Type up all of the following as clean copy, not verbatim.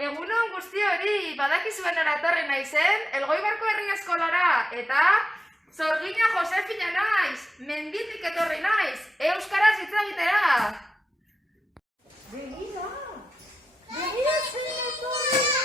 Egunon guzti hori, badakizuen eratorri naizen, Elgoibarko herri eskolara, eta Zorgina Josefina naiz, menditik etorri naiz, euskaraz hitz egitera. Begira, begira zen etorri da.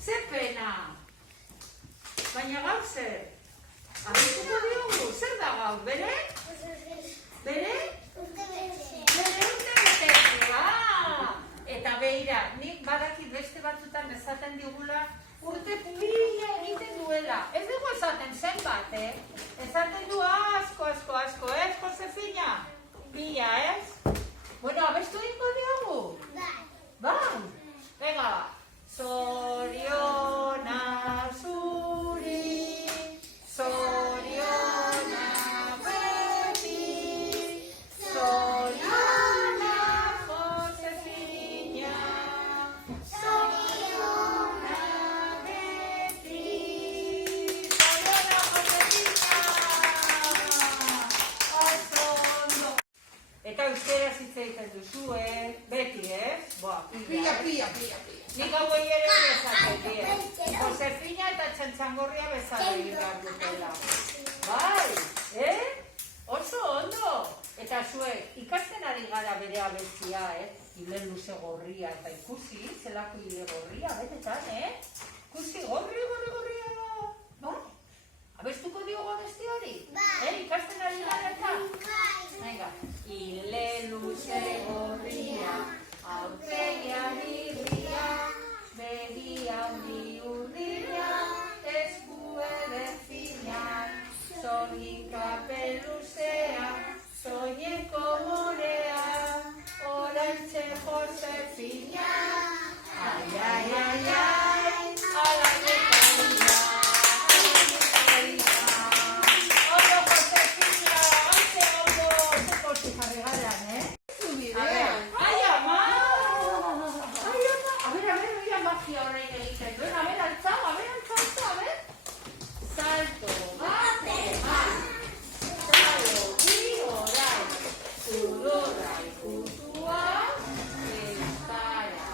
Ze pena! Baina gaur zer? Arrituko diogu, zer da gaur, bere? Bere? Bere urte betetzea! Eta beira, nik badakit beste batzutan esaten digula urte pila egiten duela. Ez dugu esaten zenbat, Esaten du asko, ez, Josefina? Pila, ez? Bueno, abestu dingo diogu? Bai! Venga, Zoriona zuri, Zoriona beti, Zoriona Josefina, Zoriona beti, Zoriona Josefina, oso. Eta euskaraz hitz egiten duzu, beti, ez? Pila. Nik hauei ere bezatzen, Josefina eta Txantxangorria bezala egin behar dutela. Bai, oso ondo. Eta zuek, ikasten ari gara bere abestia, Ile luze gorria, eta ikusi, zelako ile gorria, betetan, Ikusi, gorria. Bai, abestuko diogo abesti hori? Bai. Ikasten ari gara eta? Venga, ile luze gorria, aurpegia birria, begi handi urdina, esku ederzinak, zorgin kapeluzea, soineko morea, oraintxe Josefina, ai, ala nekaria. Ondo Josefina, ondo, ze posti jarri garan, A ver, magia horrein egiten duen, a ver, altzau, a ver. Salto, bate, salto, bi, orai, sudorra ikutua, eskara,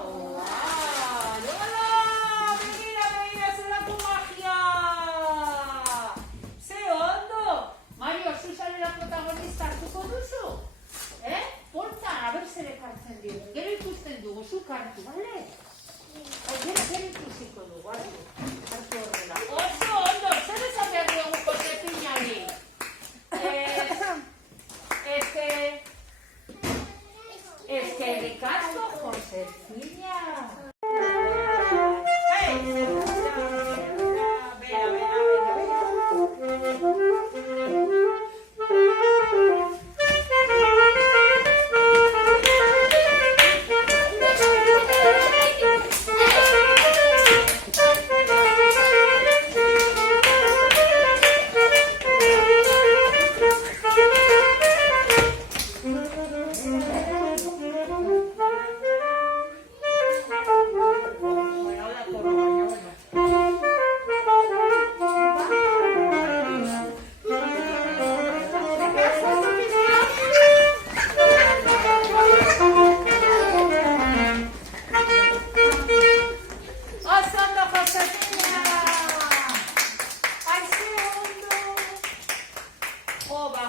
oa, lola, begira, zelako magia! Ze ondo! Mario, Susanera protagonista hartuko duzu? Porta, a ber zer ekartzen dira. Gero ikusten dugu, zuk hartu, bale? Gero ikusiko dugu, hartu horrela. Oso ondo, zer esan behar dugu Josefina-ari? Eskerrik asko, Josefina.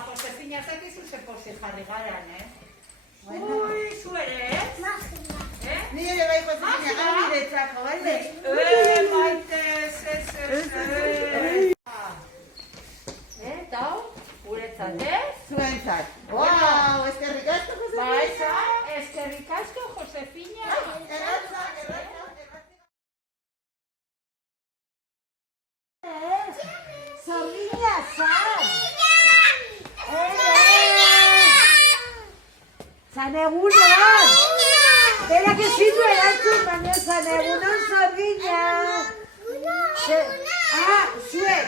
Josefina, zakizu ze posi jarri garan, Ui, zu ere, Ni ere bai Josefina, hau niretzako, baile? Maite, Eta hau, guretzat, Zuentzat. Wow, eskerrik asko, Josefina. Bai, eskerrik asko, Josefina. Zorria Sorgina, zan! Zan egunon! Berak ezin du erantzun, baina zan egunon, Sorgina! Zuek!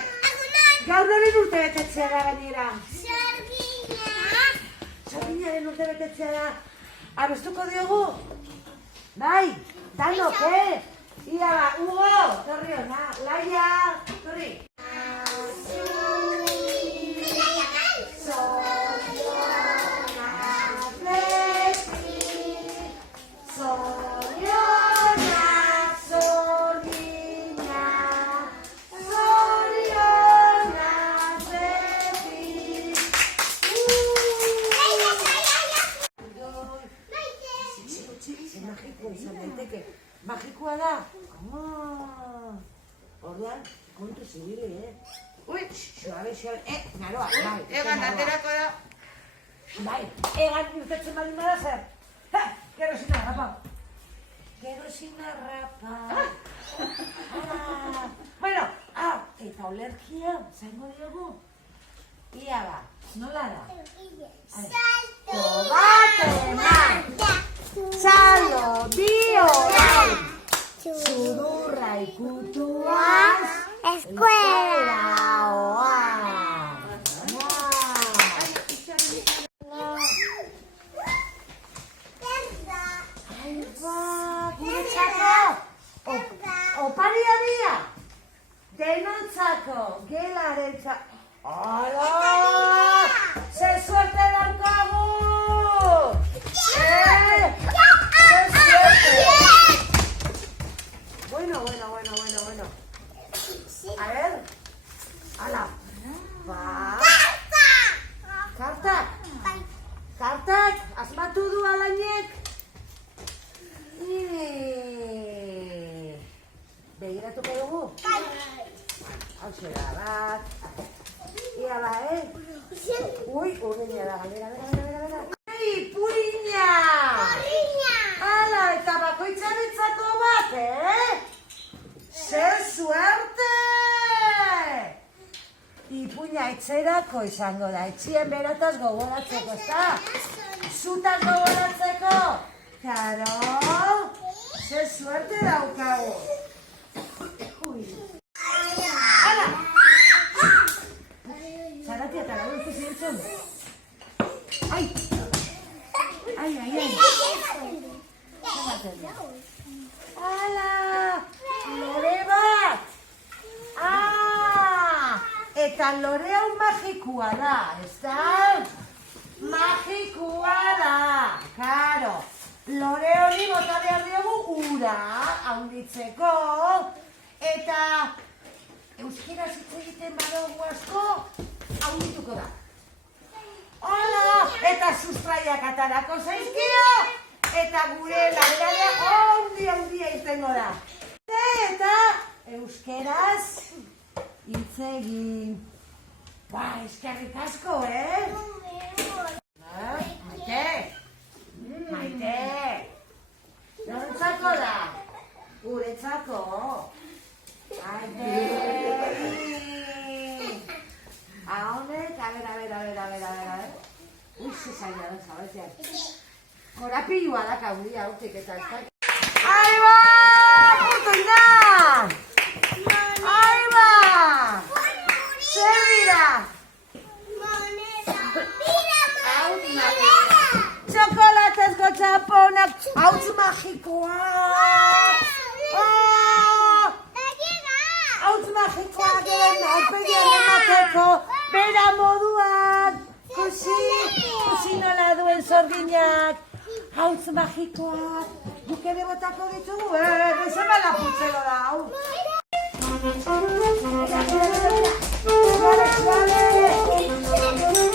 Gaur noren urte betetzea da gainera? Sorginaren urte betetzea da. Abestuko diogu? Bai, danok, Ia ba, Hugo, torri hona, Laia, torri. Magikoa da? Orduan, kontu zibili, Ui, suabe, naroa, bai. Egan, aterako da. Bai, egan urtetzen baldin bada zer. Gero zina rapa. Bueno, eta olerkia, zaingo diogu? Ia ba, nola da? Salto bat eman! Txalo bi orain! Sudurra ikutuaz! Eskuela oan! Oparia dira! Denontzako, gelarentzako! ¡Hala! ¡Se suerte daukagu! ¡Se suerte! Bueno. A ver. ¡Hala! Va. Kartak! Kartak! Asmatu du alainek? Begiratuko dugu? Hau zera bat. Ia ba, Ui, urriña da, bera. Ei, puriña! Hala, eta bakoitzaretzako bat, Zer suerte! Ipuña etxerako izango da, etxien berataz gogoratzeko, ezta? Zutaz gogoratzeko! Karo! Zer suerte daukagu! Hala! Zaratia eta gau ikusi entzun. Ai! Hala! Lore bat! Eta lore hau magikua da, ezta? Magikua da, karo. Lore hori bota behar diogu ura haunditzeko. Eta euskaraz hitz egiten badugu asko, haundituko da. Hola! Eta sustraiak atarako zaizkio! Eta gure landaria handia izango da. Eta euskeraz hitz egin. Eskerrik asko, Maite! Norentzako da? Guretzako? Aide! Ahonek, a ver. Ui, zezaila da, zabatean. Korapilua da kaudia hautik eta ez da. Aiba! Puto inan! Aiba! Zer dira? Txokolatezko txaponak, hautz magikoak! Hautz magikoak eren aurpegian emateko, bera moduan! Kusi nola duen Sorginak, hautz magikoak, guk ere botako ditugu, ezema lapuntzelo da, hau. Suale.